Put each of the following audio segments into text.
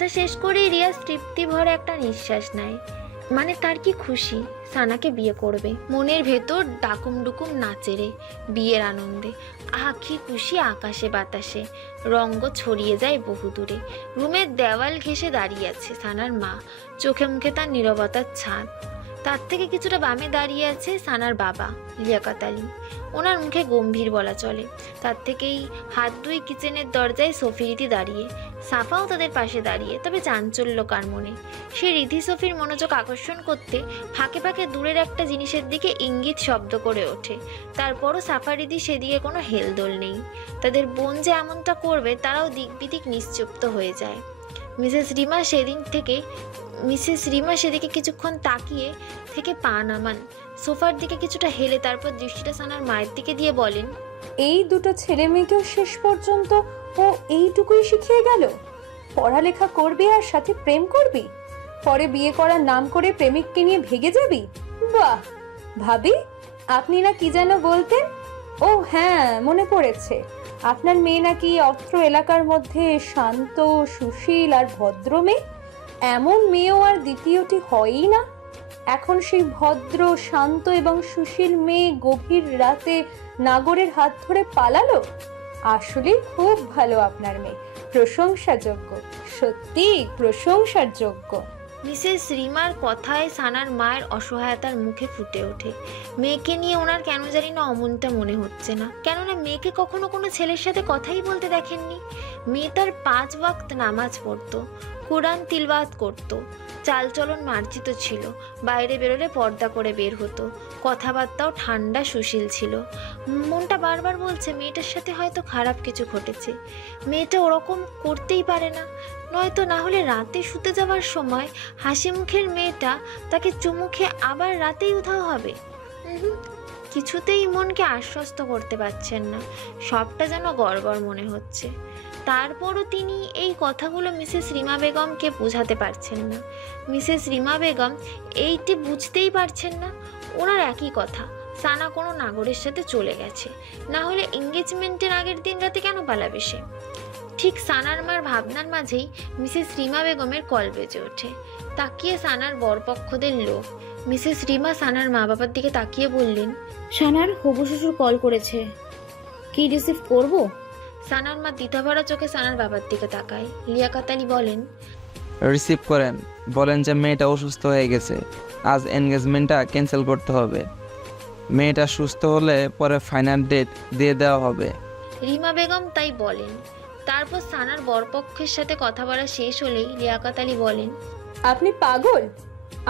কথা শেষ করেই রিয়াজ তৃপ্তি ভরে একটা নিঃশ্বাস নেয়। মানে তার কি খুশি, সানাকে বিয়ে করবে। মনের ভেতর ডাকুম ডুকুম নাচে রে বিয়ের আনন্দে। আহা কি খুশি আকাশে বাতাসে, রঙ্গ ছড়িয়ে যায় বহুদূরে। রুমের দেওয়াল ঘেঁষে দাঁড়িয়ে আছে সানার মা, চোখে মুখে তার নীরবতার ছাপ। তার থেকে কিছুটা বামে দাঁড়িয়ে আছে সানার বাবা লিয়াকত আলী। ওনার মুখে গম্ভীর বলা চলে। তার থেকেই হাত দুই কিচেনের দরজায় সফি রীতি দাঁড়িয়ে, সাফাও তাদের পাশে দাঁড়িয়ে। তবে চাঞ্চল্য কার মনে? সে রিধি সফির মনোযোগ আকর্ষণ করতে ফাঁকে ফাঁকে দূরের একটা জিনিসের দিকে ইঙ্গিত শব্দ করে ওঠে। তারপরও সাফা রিধি সেদিকে কোনো হেলদোল নেই। তাদের বোন যে এমনটা করবে তারাও দিক বিদিক নিশ্চুপ্ত হয়ে যায়। মিসেস রিমা সেদিকে কিছুক্ষণ তাকিয়ে থেকে পা নামান, সোফার দিকে কিছুটা হেলে তারপর দৃষ্টিটা সানার মায়ের দিকে দিয়ে বলেন, এই দুটো ছেলে মেয়েকেও শেষ পর্যন্ত ও এইটুকুই শিখিয়ে গেল? পড়ালেখা করবি আর সাথে প্রেম করবি, পরে বিয়ে করার নাম করে প্রেমিককে নিয়ে ভেগে যাবি? বাহ ভাবি, আপনি না কি যেন বলতেন? ও হ্যাঁ, মনে পড়েছে, আপনার মেয়ে নাকি অত্র এলাকার মধ্যে শান্ত, সুশীল আর ভদ্র মেয়ে। এমন মেয়েও আর দ্বিতীয়টি হয়ই না। এখন সেই ভদ্র, শান্ত এবং সুশীল মেয়ে গভীর রাতে নাগরের হাত ধরে পালালো। আসলে খুব ভালো আপনার মেয়ে, প্রশংসাযোগ্য, সত্যি প্রশংসার যোগ্য। মিসেস রিমার কথায় সানার মায়ের অসহায়তার মুখে ফুটে ওঠে। মেয়েকে নিয়ে ওনার কেন জানি না অমনটা মনে হচ্ছে না, কেননা মেয়েকে কখনো কোনো ছেলের সাথে কথাই বলতে দেখেননি। মেয়ে তার 5 ওয়াক্ত নামাজ পড়তো, কোরআন তিলওয়াত করতো, চালচলন মার্জিত ছিল, বাইরে বেরোলে পর্দা করে বের হতো, কথাবার্তাও ঠান্ডা সুশীল ছিল। মনটা বারবার বলছে মেয়েটার সাথে হয়তো খারাপ কিছু ঘটেছে। মেয়েটা ওরকম করতেই পারে না, নয়তো না হলে রাতে শুতে যাওয়ার সময় হাসি মুখের মেয়েটা তাকে চুমু খেয়ে আবার রাতেই উধাও হবে। কিছুতেই মনকে আশ্বস্ত করতে পারছেন না, সবটা যেন গড়গড় মনে হচ্ছে। তারপরও তিনি এই কথাগুলো মিসেস রিমা বেগমকে বোঝাতে পারছেন না। মিসেস রিমা বেগম এইটি বুঝতেই পারছেন না। ওনার একই কথা, সানা কোনো নাগরের সাথে চলে গেছে, না হলে এঙ্গেজমেন্টের আগের দিন রাতে কেন পালাবে সে? ঠিক সানার মার ভাবনার মাঝেই মিসেস রিমা বেগমের কল বেজে ওঠে। তাকিয়ে সানার বরপক্ষদের লোক। মিসেস রিমা সানার মা বাবার দিকে তাকিয়ে বললেন, সানার হবু শ্বশুর কল করেছে, কি রিসিভ করব? সানার মা দ্বিধাভরা চোখে সানার বাবার দিকে তাকায়। লিয়াকত আলী বলেন, রিসিভ করেন, বলেন যে মেয়েটা অসুস্থ হয়ে গেছে, আজ এনগেজমেন্টটা ক্যান্সেল করতে হবে। মেয়েটা সুস্থ হলে পরে ফাইনাল ডেট দিয়ে দেওয়া হবে। রিমা বেগম তাই বলেন। তারপর সানার বরপক্ষের সাথে কথা বলা শেষ হলেই লিয়াকত আলী বলেন, আপনি পাগল?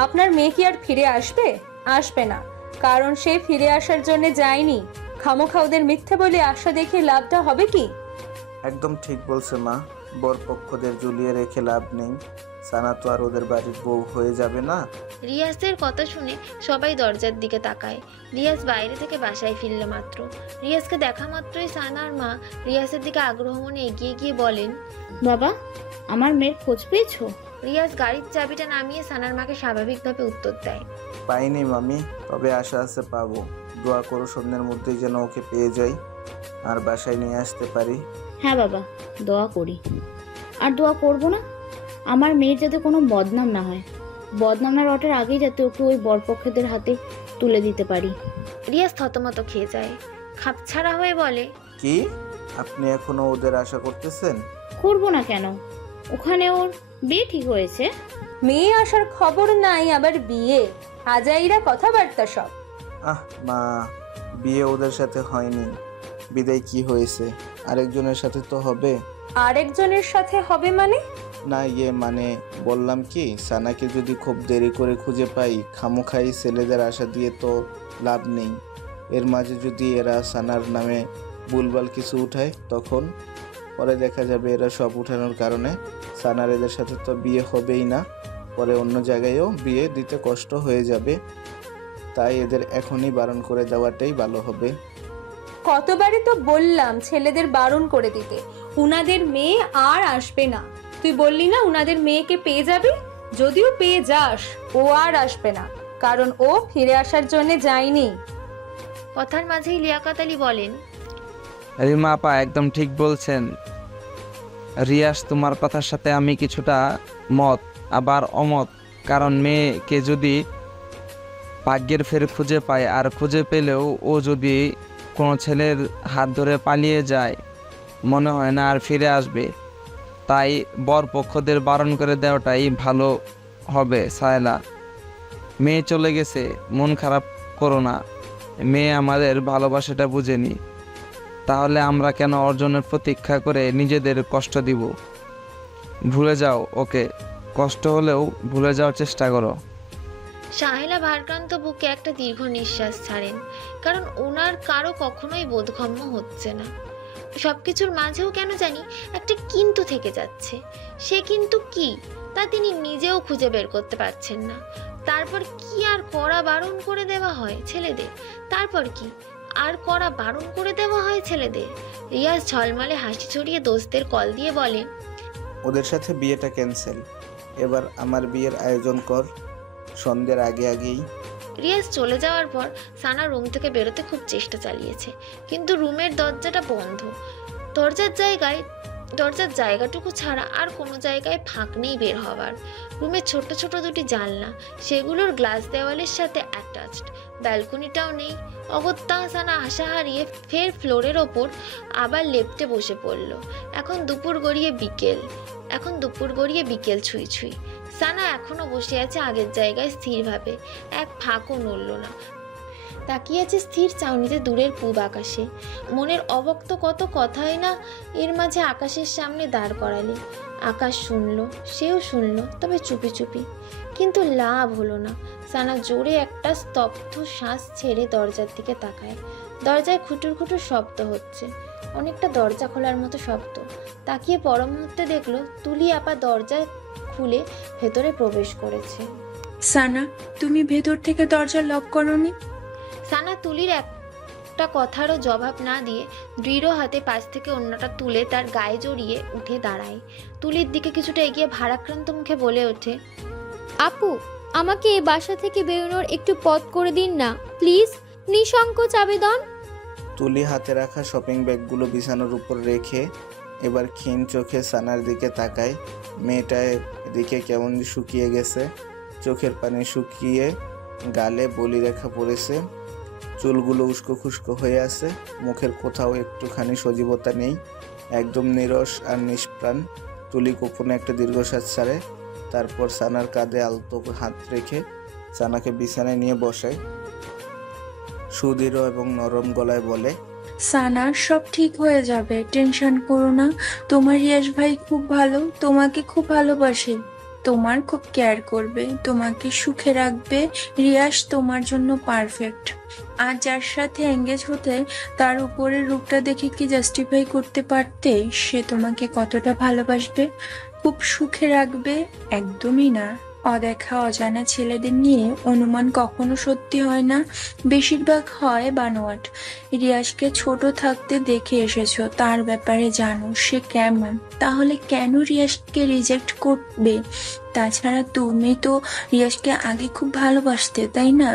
আপনার মেয়ে কি আর ফিরে আসবে? আসবে না, কারণ সে ফিরে আসার জন্য যায়নি। খামোখা ওদের মিথ্যে বলে আশা দেখে লাভটা হবে কি? একদম ঠিক বলছে মা, বরপক্ষদের ঝুলিয়ে রেখে লাভ নেই। সানা তো আর ওদের বাড়ির বউ হয়ে যাবে না। রিয়াজের কথা শুনে সবাই দরজার দিকে তাকায়। রিয়াজ বাইরে থেকে বাসায় ফিরল মাত্র। রিয়াজকে দেখা মাত্রই সানার মা রিয়াজের দিকে আগ্রহ মনে এগিয়ে গিয়ে বলেন, বাবা, আমার মেয়ের খোঁজ পেয়েছো? রিয়াজ গাড়ির চাবিটা নামিয়ে সানার মাকে স্বাভাবিকভাবে উত্তর দেয়, পাইনি মামি, তবে আশা আছে পাবো। দোয়া করো সন্ধ্যের মধ্যেই যেন ওকে পেয়ে যাই আর বাসায় নিয়ে আসতে পারি। হ্যাঁ বাবা, দোয়া করি। আর দোয়া করব না, আমার মেয়ের যাতে কোনো বদনাম না হয়, বদনাম না রটার আগেই যাতে ওকে ওই বরপক্ষদের হাতে তুলে দিতে পারি। রিয়াজ থতমত খেয়ে যায়, খাপছাড়া হয়ে বলে, কি আপনি এখনো ওদের আশা করতেছেন? করব না কেন? ওখানে ওর বিয়ে ঠিক হয়েছে। মেয়ে আসার খবর নাই, আবার বিয়ে? আজাইরা কথাবার্তা সব। মা, বিয়ে ওদের সাথে হয়নি, বিদায় কি হয়েছে? আরেকজনের সাথে তো হবে। আরেকজনের সাথে হবে মানে? না মানে বললাম কি, সানাকে যদি খুব দেরি করে খুঁজে পাই, খামোখাই ছেলেদের আশা দিয়ে তো লাভ নেই। এর মাঝে যদি এরা সানার নামে ভুলভাল কিছু উঠায়, তখন পরে দেখা যাবে এরা সব উঠানোর কারণে সানার এদের সাথে তো বিয়ে হবেই না, পরে অন্য জায়গায়ও বিয়ে দিতে কষ্ট হয়ে যাবে। তাই এদের এখনই বারণ করে দেওয়াটাই ভালো হবে। কতবারই তো বললাম ছেলেদের বারণ করে দিতে, উনাদের মেয়ে আর আসবে না। তুই বললি না উনাদের মেয়েকে পেয়ে যাবি? যদিও পেয়ে যাস, ও আর আসবে না, কারণ ও ফিরে আসার জন্য যায়নি। কথার মাঝেই লিয়াকত আলী বলেন, রিমা আপা একদম ঠিক বলছেন। রিয়াস, তোমার কথার সাথে আমি কিছুটা মত আবার অমত। কারণ মেয়েকে যদি ভাগ্যের ফের খুঁজে পায়, আর খুঁজে পেলেও ও যদি কোনো ছেলের হাত ধরে পালিয়ে যায়, মনে হয় না আর ফিরে আসবে। তাই বর পক্ষদের বারণ করে দেওয়াটাই ভালো হবে। সায়লা, মেয়ে চলে গেছে, মন খারাপ করো না। মেয়ে আমাদের ভালোবাসাটা বুঝেনি, তাহলে আমরা কেন অর্জনের প্রতীক্ষা করে নিজেদের কষ্ট দিব? ভুলে যাও ওকে, কষ্ট হলেও ভুলে যাওয়ার চেষ্টা করো। সাহেলা ভারাক্রান্ত বুকে একটা দীর্ঘ নিঃশ্বাস ছাড়েন, কারণ ওনার কারো কখনোই বোধগম্য হচ্ছে না। সবকিছুর মাঝেও কেন জানি একটা কিন্তু থেকে যাচ্ছে। সে কিন্তু কি, তা তিনি নিজেও খুঁজে বের করতে পারছেন না। তারপর কি আর করা বারণ করে দেওয়া হয় ছেলেদের? তারপর কি আর করা বারণ করে দেওয়া হয় ছেলেদের? রিয়াজ ঝলমলে হাসি ছড়িয়ে দোস্তের কল দিয়ে বলে, ওদের সাথে বিয়েটা ক্যান্সেল, এবার আমার বিয়ের আয়োজন কর সন্ধ্যের আগে আগেই। রিয়াজ চলে যাওয়ার পর সানা রুম থেকে বেরোতে খুব চেষ্টা চালিয়েছে, কিন্তু রুমের দরজাটা বন্ধ। দরজার জায়গাটুকু ছাড়া আর কোনো জায়গায় ফাঁক নেই বের হওয়ার। রুমের ছোট ছোট দুটি জানলা, সেগুলোর গ্লাস দেওয়ালের সাথে অ্যাটাচড। ব্যালকনিটাও নেই। অগত্যা সানা আশা হারিয়ে ফের ফ্লোরের ওপর আবার লেপ্টে বসে পড়ল। এখন দুপুর গড়িয়ে বিকেল ছুঁই ছুঁই। সানা এখনো বসে আছে আগের জায়গায় স্থিরভাবে, এক ফাঁকও নড়ল না। তাকিয়ে আছে স্থির চাউনিতে দূরের পূব আকাশে। মনের অবক্ত কত কথাই না এর মাঝে আকাশের সামনে দাঁড় করালে। আকাশ শুনল, সেও শুনল, তবে চুপি চুপি। কিন্তু লাভ হলো না। সানা জোরে একটা স্তব্ধ শ্বাস ছেড়ে দরজার দিকে তাকায়। দরজায় খুটুর খুটুর শব্দ হচ্ছে, অনেকটা দরজা খোলার মতো শব্দ। তাকিয়ে পর মুহূর্তে দেখলো তুলি আপা দরজা খুলে ভেতরে প্রবেশ করেছে। সানা, তুমি ভেতর থেকে দরজা লক করোনি? সানা তুলির একটা কথারও জবাব না দিয়ে দৃঢ় হাতে পাশ থেকে অন্যটা তুলে তার গায়ে জড়িয়ে উঠে দাঁড়ায়। তুলির দিকে কিছুটা এগিয়ে ভারাক্রান্ত মুখে বলে ওঠে, আপু, আমাকে এই বাসা থেকে বেরোনোর একটু পথ করে দিন না প্লিজ, নিঃসংকোচ আবেদন। তুলি হাতে রাখা শপিং ব্যাগগুলো বিছানার উপর রেখে এবার ক্ষীণ চোখে সানার দিকে তাকায়। মেয়েটার দিকে কেমন শুকিয়ে গেছে, চোখের পানি শুকিয়ে গালে বলিরেখা পড়েছে, চুলগুলো উস্কো খুস্কো হয়ে আছে, মুখের কোথাও একটুখানি সজীবতা নেই, একদম নিরস আর নিষ্প্রাণ। তুলি গোপনে একটা দীর্ঘশ্বাস ছাড়ে, তারপর সানার কাঁধে আলতো হাত রেখে সানাকে বিছানায় নিয়ে বসায়। সুদৃঢ় এবং নরম গলায় বলে, সানা, সব ঠিক হয়ে যাবে, টেনশন করো না। তোমার রিয়াজ ভাই খুব ভালো, তোমাকে খুব ভালোবাসে, তোমার খুব কেয়ার করবে, তোমাকে সুখে রাখবে। রিয়াজ তোমার জন্য পারফেক্ট। আর যার সাথে এঙ্গেজ হতে তার উপরের রূপটা দেখে কি জাস্টিফাই করতে পারতে সে তোমাকে কতটা ভালোবাসবে, খুব সুখে রাখবে? একদমই না। অদেখা অজানা ছেলেদের নিয়ে অনুমান কখনো সত্যি হয় না, বেশিরভাগ হয় বানোয়াট। রিয়াজকে ছোট থাকতে দেখে এসেছো, তার ব্যাপারে জানো সে কেমন, তাহলে কেন রিয়াজকে রিজেক্ট করবে? তাছাড়া তুমি তো রিয়াজকে আগে খুব ভালোবাসতে, তাই না?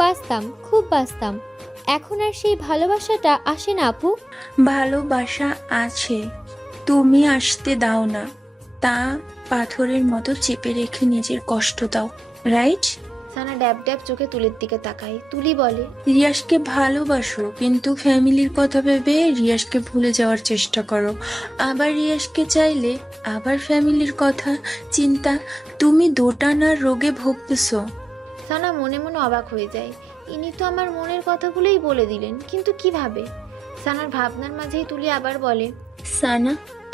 বাসতাম, খুব বাসতাম। এখন আর সেই ভালোবাসাটা আসে না আপু। ভালোবাসা আছে, তুমি আসতে দাও না, তা পাথরের মতো চেপে রেখে নিজের কষ্ট দাও, রাইট? সানা ড্যাব ড্যাব চোখে তুলির দিকে তাকায়। তুলি বলে, রিয়াজকে ভালোবাসো, কিন্তু ফ্যামিলির কথা ভেবে রিয়াজকে ভুলে যাওয়ার চেষ্টা করো। আবার রিয়াজকে চাইলে আবার ফ্যামিলির কথা চিন্তা, তুমি দোটানার রোগে ভুগতেছো। সানা মনে মনে অবাক হয়ে যায়। ইনি তো আমার মনের কথাগুলোই বলে দিলেন, কিন্তু কিভাবে? সানার ভাবনার মাঝেই তুলি আবার বলে, সানা,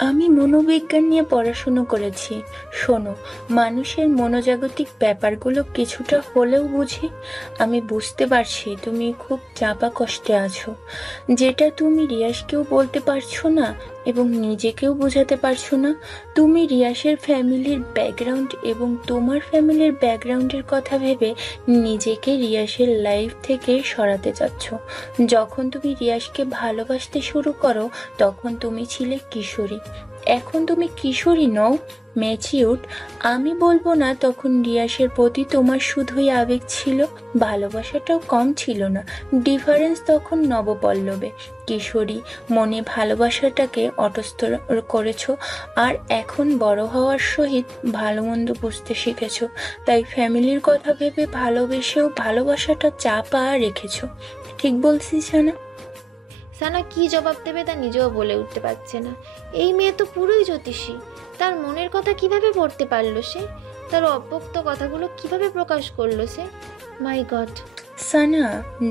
আমি মনোবিজ্ঞান নিয়ে পড়াশুনো করেছি। শোনো, মানুষের মনোজাগতিক ব্যাপারগুলো কিছুটা হলেও বুঝি। আমি বুঝতে পারছি তুমি খুব চাপা কষ্টে আছো, যেটা তুমি রিয়াজকেও বলতে পারছো না এবং নিজেকেও বোঝাতে পারছো না। তুমি রিয়াজের ফ্যামিলির ব্যাকগ্রাউন্ড এবং তোমার ফ্যামিলির ব্যাকগ্রাউন্ডের কথা ভেবে নিজেকে রিয়াজের লাইফ থেকে সরাতে চাচ্ছ। যখন তুমি রিয়াজকে ভালোবাসতে শুরু করো তখন তুমি ছিলে কিশোরী, এখন তুমি কিশোরী নও, ম্যাচিউরড। আমি বলবো না তখন রিয়াসের প্রতি তোমার শুধুই আবেগ ছিল, ভালোবাসাটাও কম ছিল না। ডিফারেন্স তখন নবপল্লবে। কিশোরী মনে ভালোবাসাটাকে অটস্থ করেছো, আর এখন বড় হওয়ার সহিত ভালো মন্দ বুঝতে শিখেছো। তাই ফ্যামিলির কথা ভেবে ভালোবেসেও ভালোবাসাটা চাপা রেখেছো। ঠিক বলছিস না? সানা কি জবাব দেবে তা নিজেও বলে উঠতে পারছে না। এই মেয়ে তো পুরোই জ্যোতিষী। তার মনের কথা কিভাবে পড়তে পারলো সে? তার অব্যক্ত কথাগুলো কিভাবে প্রকাশ করলো সে? মাই গড। সানা,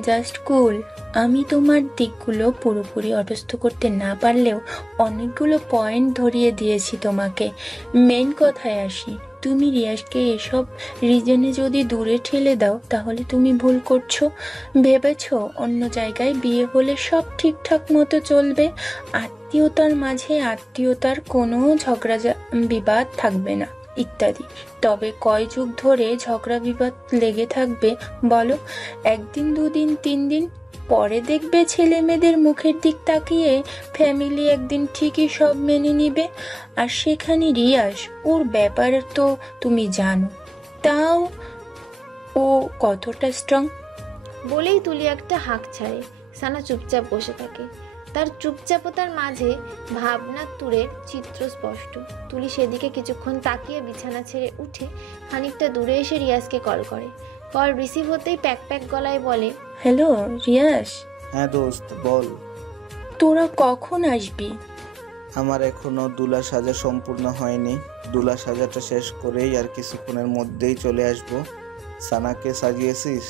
জাস্ট কুল। আমি তোমার দিকগুলো পুরোপুরি অটস্থ করতে না পারলেও অনেকগুলো পয়েন্ট ধরিয়ে দিয়েছি তোমাকে। মেন কথায় আসি, তুমি রিয়াজকে এসব রিজনে যদি দূরে ঠেলে দাও তাহলে তুমি ভুল করছো। ভেবেছো অন্য জায়গায় বিয়ে হলে সব ঠিকঠাক মতো চলবে, আত্মীয়তার মাঝে আত্মীয়তার কোনো ঝগড়া বিবাদ থাকবে না ইত্যাদি। তবে কয় যুগ ধরে ঝগড়া বিবাদ লেগে থাকবে বলো? একদিন, দুদিন, 3 দিন পরে দেখবে ছেলে মেয়েদের মুখের দিক তাকিয়ে ফ্যামিলি একদিন ঠিকই সব মেনে নিবে। আর সেখানে রিয়াজ, ওর ব্যাপার তো তুমি জানো, তাও ও কতটা স্ট্রং। বলেই তুলি একটা হাঁক ছাড়ে। সানা চুপচাপ বসে থাকে। তার চুপচাপতার মাঝে ভাবনার তুরের চিত্র স্পষ্ট। তুলি সেদিকে কিছুক্ষণ তাকিয়ে বিছানা ছেড়ে উঠে খানিকটা দূরে এসে রিয়াজকে কল করে। কল রিসিভ হতেই প্যাক প্যাক গলায় বলে, হ্যালো রিয়াজ, হ্যাঁ দোস্ত বল। তোরা কখন আসবি? আমার এখনো দুলা সাজা সম্পূর্ণ হয়নি। দুলা সাজাটা শেষ করেই আর কিছুক্ষণের মধ্যেই চলে আসবো। সানাকে সাজিয়েছিস?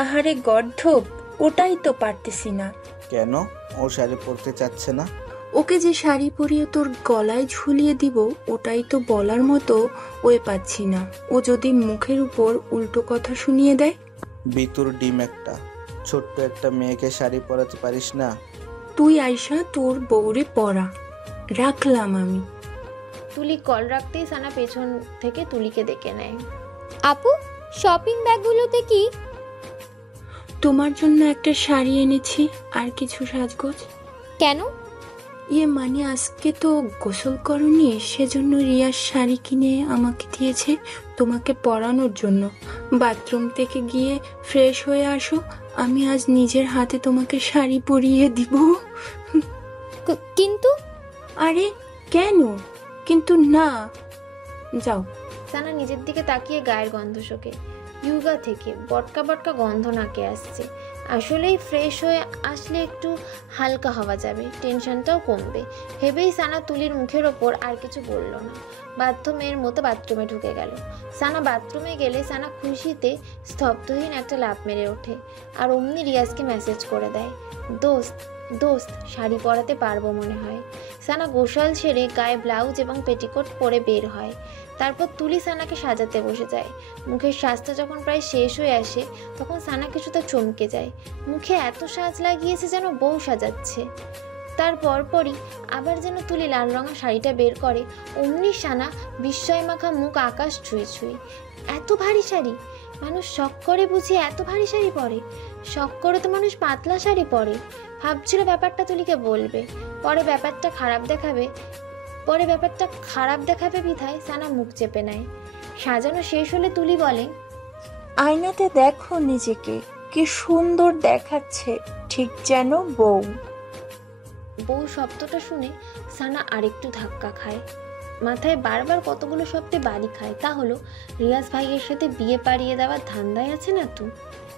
আহারে গর্ধব, ওটাই তো পারতেছি না। কেন? ও শাড়ি পরতে চাচ্ছে না? ওকে যে শাড়ি পরিয়ে তোর গলায় ঝুলিয়ে দিব ওটাই তো বলার মতো ওয়ে পাচ্ছি না। ও যদি মুখের উপর উল্টো কথা শুনিয়ে দেয়? বিতুর ডিম একটা, ছোট্ট একটা মেয়েকে শাড়ি পরাতে পারিস না? তুই আইসা তোর বউরে পরা। রাখলাম আমি। তুলি কল রাখতেই সানা পেছন থেকে তুলিকে ডেকে নেয়। আপু, শপিং ব্যাগগুলোতে কি? তোমার জন্য একটা শাড়ি এনেছি, আর কিছু সাজগোজ। কেন? মানে আজকে তো গোসল করনি, সেজন্য রিয়ার শাড়ি কিনে আমাকে দিয়েছে তোমাকে পরানোর জন্য। বাথরুম থেকে গিয়ে ফ্রেশ হয়ে আসো, আমি আজ নিজের হাতে তোমাকে শাড়ি পরিয়ে দিব। কিন্তু আরে কেন কিন্তু না, যাও। সানা নিজের দিকে তাকিয়ে গায়ের গন্ধ শোকে। ইউগা থেকে বটকা বটকা গন্ধ নাকে আসছে। আসলেই ফ্রেশ হয়ে আসলে একটু হালকা হওয়া যাবে, টেনশনটাও কমবে ভেবেই সানা তুলির মুখের ওপর আর কিছু বলল না। বাথরুমের মতো বাথরুমে ঢুকে গেল। সানা বাথরুমে গেলে সানা খুশিতে স্তব্ধহীন একটা লাফ মেরে ওঠে। আর অমনি রিয়াজকে মেসেজ করে দেয়, দোস্ত দোস্ত শাড়ি পরাতে পারবো মনে হয়। সানা গোসল ছেড়ে গায়ে ব্লাউজ এবং পেটিকোট পরে বের হয়। তারপর তুলি সানাকে সাজাতে বসে যায়। মুখের সাজটা যখন প্রায় শেষ হয়ে আসে তখন সানা কিছুটা চমকে যায়। মুখে এত সাজ লাগিয়েছে যেন বউ সাজাচ্ছে। তার পরপরই আবার যেন তুলি লাল রঙা শাড়িটা বের করে। অমনি সানা বিস্ময় মাখা মুখ আকাশ ছুঁই ছুঁই। এত ভারী শাড়ি! মানুষ শখ করে বুঝি এত ভারী শাড়ি পরে? শখ করে তো মানুষ পাতলা শাড়ি পরে। ভাবছিল ব্যাপারটা তুলিকে বলবে, পরে ব্যাপারটা খারাপ দেখাবে বিধায় সানা মুখ চেপে নেয়। সাজানো শেষ হলে তুলি বলে, আয়নাতে দেখো নিজেকে, কি সুন্দর দেখাচ্ছে, ঠিক যেন বউ। বউ শব্দটা শুনে সানা আরেকটু ধাক্কা খায়। মাথায় বারবার কতগুলো শব্দে বাড়ি খায়। তা হলো রিয়াজ ভাইয়ের সাথে বিয়ে পাড়িয়ে দেওয়ার ধান্দায় আছে না তো?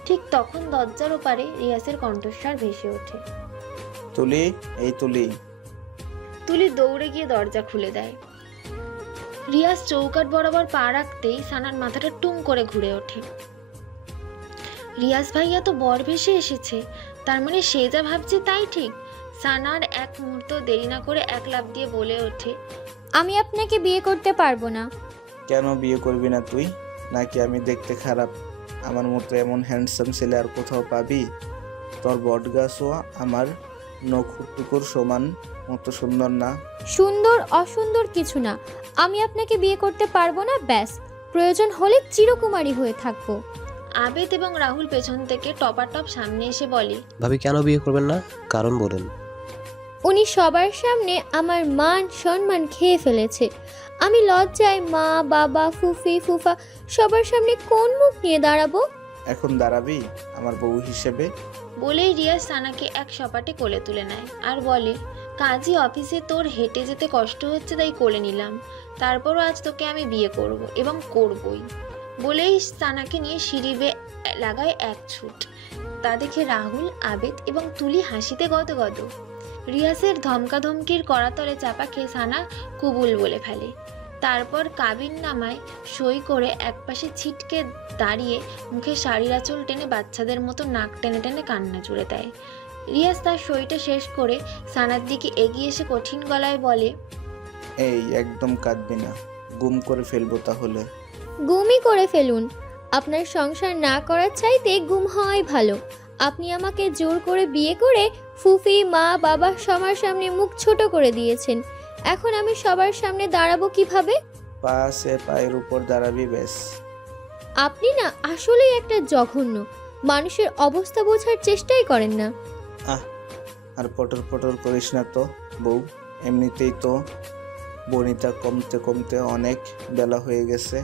ঠিক তখন দরজার ওপারে রিয়াজের কণ্ঠস্বর ভেসে ওঠে, তুলি, এই তুলি। তুলি দৌড়ে গিয়ে দরজা খুলে দেয়। রিয়াজ চৌকাঠ বরাবর পা রাখতেই সানার মাথাটা টুম করে ঘুরে ওঠে। রিয়াজ ভাইয়া তো বর ভেসে এসেছে, তার মানে সে যা ভাবছে তাই ঠিক। সানার এক মুহূর্ত দেরি না করে এক লাফ দিয়ে বলে ওঠে, আমি আপনাকে বিয়ে করতে পারবো না। কেন বিয়ে করবি না তুই? নাকি আমি দেখতে খারাপ? আমার মতো এমন হ্যান্ডসাম ছেলে আর কোথাও পাবি? তোর বটগাছও আমার নখটুকুর সমান মতো সুন্দর না? সুন্দর অসুন্দর কিছু না, আমি আপনাকে বিয়ে করতে পারবো না, ব্যাস। প্রয়োজন হলে চিরকুমারী হয়ে থাকবো। আবেদ এবং রাহুল পেছন থেকে টপাটপ সামনে এসে বলে, ভাবি কেন বিয়ে করবেন না? কারণ বলেন। উনি সবার সামনে আমার মান সম্মান খেয়ে ফেলেছে। আমি লজ্জায় মা বাবা ফুফি ফুফা সবার সামনে কোন মুখ নিয়ে দাঁড়াবো? এখন দাঁড়াবি আমার বউ হিসেবে? বলেই রিয়াজ সানাকে এক সপাটে কোলে তুলে নেয় আর বলে, কাজী অফিসে তোর হেঁটে যেতে কষ্ট হচ্ছে তাই কোলে নিলাম, তারপরও আজ তোকে আমি বিয়ে করব এবং করবই। বলেই সানাকে নিয়ে সিঁড়ি বেয়ে লাগায় এক ছুট। তা দেখে রাহুল, আবেদ এবং তুলি হাসিতে গদগদ। রিয়াজের ধমকাধমকির করাতলে চাপা খেয়ে সানা কুবুল বলে ফেলে। তারপর কাবিন নামায় সই করে একপাশে ছিটকে দাঁড়িয়ে মুখে শাড়ির আঁচল টেনে বাচ্চাদের মতো নাক টেনে টেনে কান্না জুড়ে দেয়। রিয়াজ তার সইটা শেষ করে সানার দিকে এগিয়ে এসে কঠিন গলায় বলে, এই একদম কাঁদবি না, গুম করে ফেলবো তাহলে। গুমই করে ফেলুন। আপনার সংসার না করার চাইতে গুম হওয়াই ভালো। আপনি আমাকে জোর করে বিয়ে করে ফুফি মা বাবা সবার সামনে মুখ ছোট করে দিয়েছেন। এখন আমি সবার সামনে দাঁড়াবো কিভাবে? পায়ের উপর দাঁড়াবি ব্যাস। আপনি না আসলেই একটা জঘন্য। মানুষের অবস্থা বোঝার চেষ্টাই করেন না। আর পটর পটর করিস না তো বউ, এমনিতেই তো বনিতা কমতে কমতে অনেক বেলা হয়ে গেছে।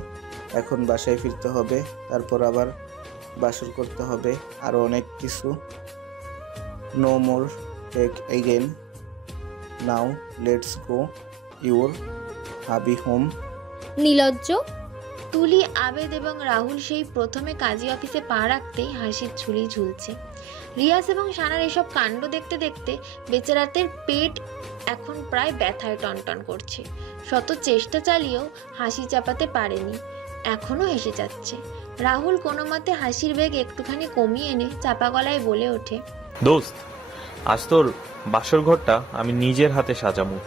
এখন বাসায় ফিরতে হবে, তারপর আবার বাসর করতে হবে, আরও অনেক কিছু। No more take again, now let's go your hubby home. নির্লজ্জ। তুলি, আবেদ এবং রাহুল সেই প্রথমে কাজী অফিসে পা রাখতেই হাসির ঝুলি ঝুলছে। রিয়াজ এবং সানার এসব কাণ্ড দেখতে দেখতে বেচারাদের পেট এখন প্রায় ব্যথায় টনটন করছে। শত চেষ্টা চালিয়েও হাসি চাপাতে পারেনি, এখনও হেসে যাচ্ছে। রাহুল কোনো মতে হাসির বেগ একটুখানি কমিয়ে এনে চাপা গলায় বলে ওঠে, দোস্ত, আজ তোর বাসর ঘরটা আমি নিজের হাতে সাজামু।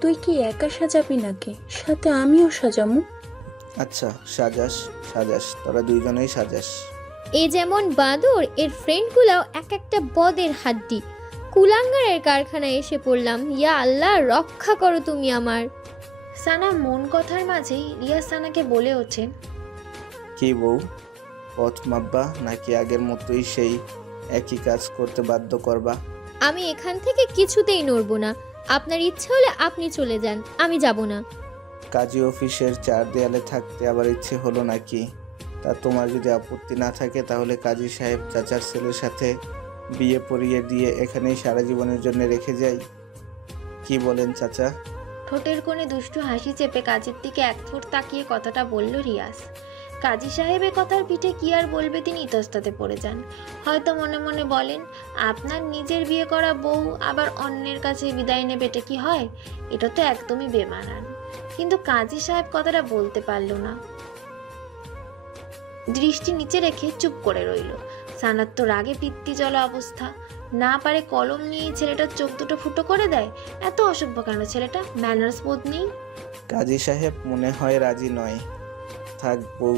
তুই কি একা সাজাবি নাকি সাথে আমিও সাজামু? আচ্ছা সাজাস সাজাস, তোরা দুইজনেই সাজাস। এ যেমন বাঁদর, এর ফ্রেন্ডগুলাও এক একটা বদের হাড্ডি। কুলাঙ্গারের কারখানায় এসে পড়লাম। ইয়া আল্লাহ, রক্ষা করো তুমি আমার। সানা মন কথার মাঝেই রিয়াজ সানাকে বলে ওঠে, কি বউ, পথ মাপবা নাকি আগের মতোই সেই একই কাজ করতে বাধ্য করবা? আমি এখান থেকে কিছুতেই নড়বো না। আপনার ইচ্ছে হলে আপনি চলে যান, আমি যাব না। কাজী অফিসের চার দেয়ালে থাকতে আবার ইচ্ছে হলো নাকি? তা তোমার যদি আপত্তি না থাকে তাহলে কাজী সাহেব চাচার ছেলের সাথে বিয়ে পড়িয়ে দিয়ে এখানেই সারা জীবনের জন্য রেখে যাই। কি বলেন চাচা? ঠোঁটের কোণে দুষ্টু হাসি চেপে কাজীর দিকে এক ফুট তাকিয়ে কথাটা বলল রিয়াজ। কাজী সাহেবের কথার পিঠে কি আর বলবে, তিনি ইতস্ততে পড়ে যান। হয়তো মনে মনে বলেন, আপনার নিজের বিয়ে করা বউ আবার অন্যের কাছে বিদায় নেবে, এটা কি হয়? এটা তো একদমই বেমানান। কিন্তু কাজী সাহেব কথাটা বলতে পারল না, দৃষ্টি নিচে রেখে চুপ করে রইল। সানার তো রাগে পিত্তি জ্বলা অবস্থা, না পারে কলম নিয়ে ছেলেটার চোখ দুটো ফুটো করে দেয়। এত অসভ্য কেন ছেলেটা, ম্যানার্স বোধ নেই। কাজী সাহেব মনে হয় রাজি নয়। থাক বউ,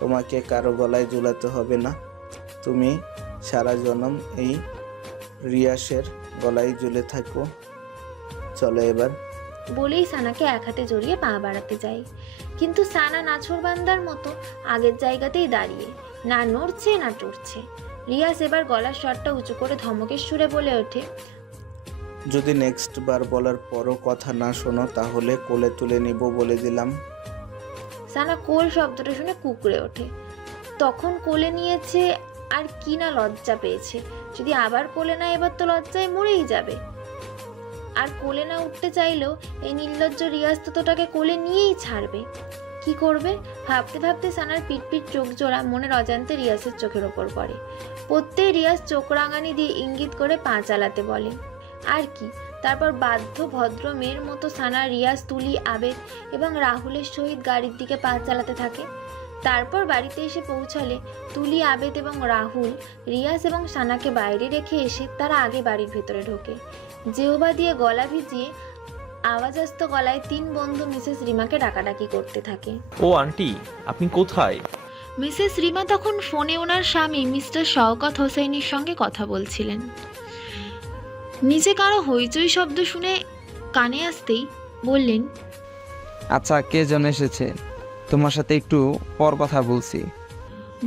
তোমাকে কারো গলায় ঝুলাতে হবে না। তুমি সারা জনম এই রিয়াসের গলায় ঝুলে থাকো। চলো এবার। বলেই সানাকে এক হাতে জড়িয়ে পা বাড়াতে যায়, কিন্তু সানা নাছোড়বান্দার মতো আগের জায়গাতেই দাঁড়িয়ে, না নড়ছে না টরছে। রিয়াজ এবার গলার স্বরটা উঁচু করে ধমকের সুরে বলে ওঠে, যদি নেক্সট বার বলার পরও কথা না শোনো তাহলে কোলে তুলে নিব বলে দিলাম। সানা কোল শব্দটা শুনে কুকড়ে ওঠে। তখন কোলে নিয়েছে আর কি না লজ্জা পেয়েছে। যদি আবার কোলে না, এবার তো লজ্জায় মরেই যাবে। আর কোলে না উঠতে চাইলেও এই নির্লজ্জ রিয়াজ তো তোটাকে কোলে নিয়েই ছাড়বে। কি করবে ভাবতে ভাবতে সানার পিটপিট চোখ জোড়া মনের অজান্তে রিয়াজের চোখের ওপর পড়ে। পড়তেই রিয়াজ চোখ রাঙানি দিয়ে ইঙ্গিত করে পা চালাতে বলে। আর কি, তারপর বাধ্য ভদ্র মেয়ের মতো সানা, রিয়াজ, তুলি, আবেদ এবং রাহুলের সহিত গাড়ির দিকে পা চালাতে থাকে। তারপর বাড়িতে এসে পৌঁছালে তুলি, আবেদ এবং রাহুল রিয়াজ এবং সানাকে বাইরে রেখে এসে তারা আগে বাড়ির ভেতরে ঢোকে। জেহবা দিয়ে গলা ভিজিয়ে আওয়াজস্ত গলায় তিন বন্ধু মিসেস রিমাকে ডাকাডাকি করতে থাকে। ও আন্টি, আপনি কোথায়? মিসেস রিমা তখন ফোনে ওনার স্বামী মিস্টার শওকত হোসেনের সঙ্গে কথা বলছিলেন। নিচে কারো হইচই শব্দ শুনে কানে আসতেই বললেন, আচ্ছা, কে যেন এসেছে, তোমার সাথে একটু পর কথা বলছি।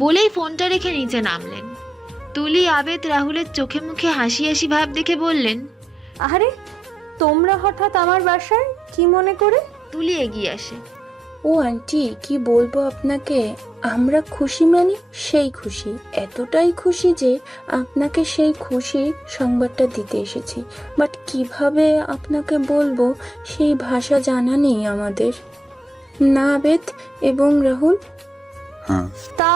বলেই ফোনটা রেখে নিচে নামলেন। তুলি, আবেদ রাহুলের চোখে মুখে হাসি হাসি ভাব দেখে বললেন, আরে তোমরা হঠাৎ আমার বাসায় কি মনে করে? তুলি এগিয়ে আসে। ও আন্টি, কি বলবো আপনাকে, আমরা খুশি মানে সেই খুশি, এতটাই খুশি যে আপনাকে সেই খুশি সংবাদটা দিতে এসেছি। বাট কিভাবে আপনাকে বলবো সেই ভাষা জানা নেই আমাদের। না আবেদ এবং রাহুল? হ্যাঁ, তা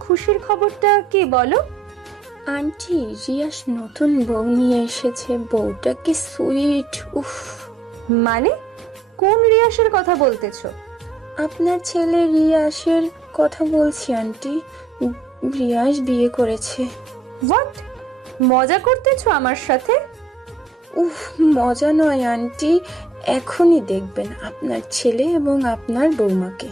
খুশির খবরটা কি বলো? আন্টি, রিয়াস নতুন বউ নিয়ে এসেছে, বউটা কি সুইট! উফ! মানে কোন রিয়াসের কথা বলতেছো? আপনার ছেলে রিয়াসের কথা বলছি আন্টি। রিয়াস বিয়ে করেছে। হোয়াট? মজা করতেছো আমার সাথে? উফ, মজা নয় আন্টি, এখনই দেখবেন আপনার ছেলে এবং আপনার বৌমাকে।